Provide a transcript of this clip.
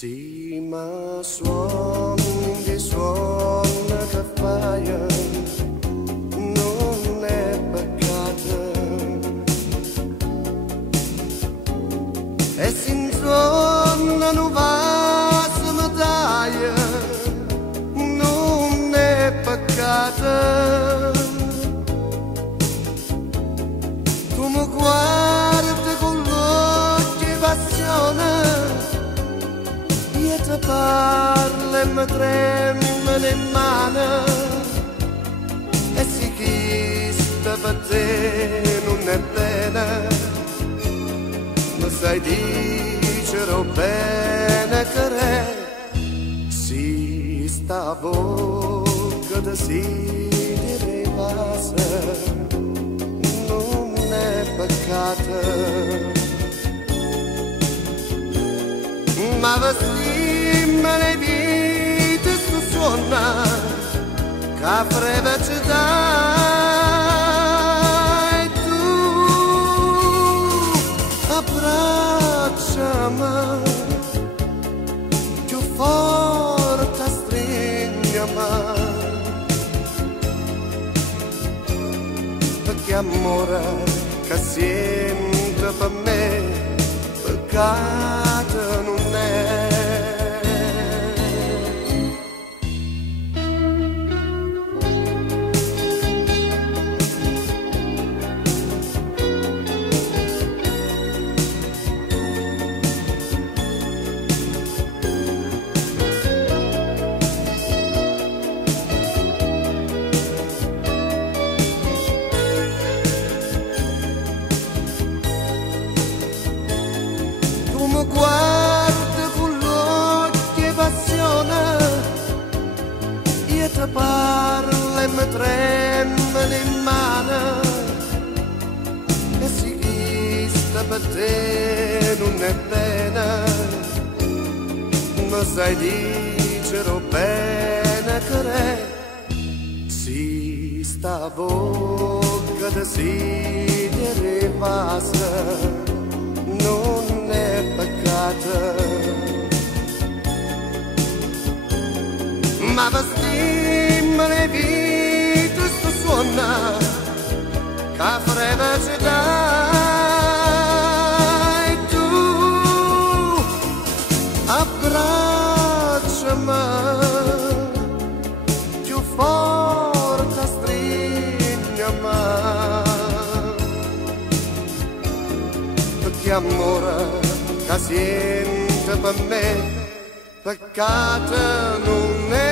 Sì, ma suoni di suona che fai non è peccato. E se in zona non va se mi dai non è peccato. Tu mi guardi con l'occhio passione e ti parla e mi trema le mani e si chista per te non è bene, ma sai dicere bene che re si sta bocca da si ripassa non è peccato. Ma vestimma le vite su suona che freve ci dai tu abbracciami più forte stringimi perché amore che sento per me peccato non è. Tu mi guardi con l'occhio passione e ti parla e mi trema le mani e si chista per te non è bene, ma sai dicere bene che re si sta bocca da si ripassa non è peccato. Ma vestimma le vite sto suona che freve ci dai tu abbracciami più forte stringimi perché amore che sente per me peccato non è.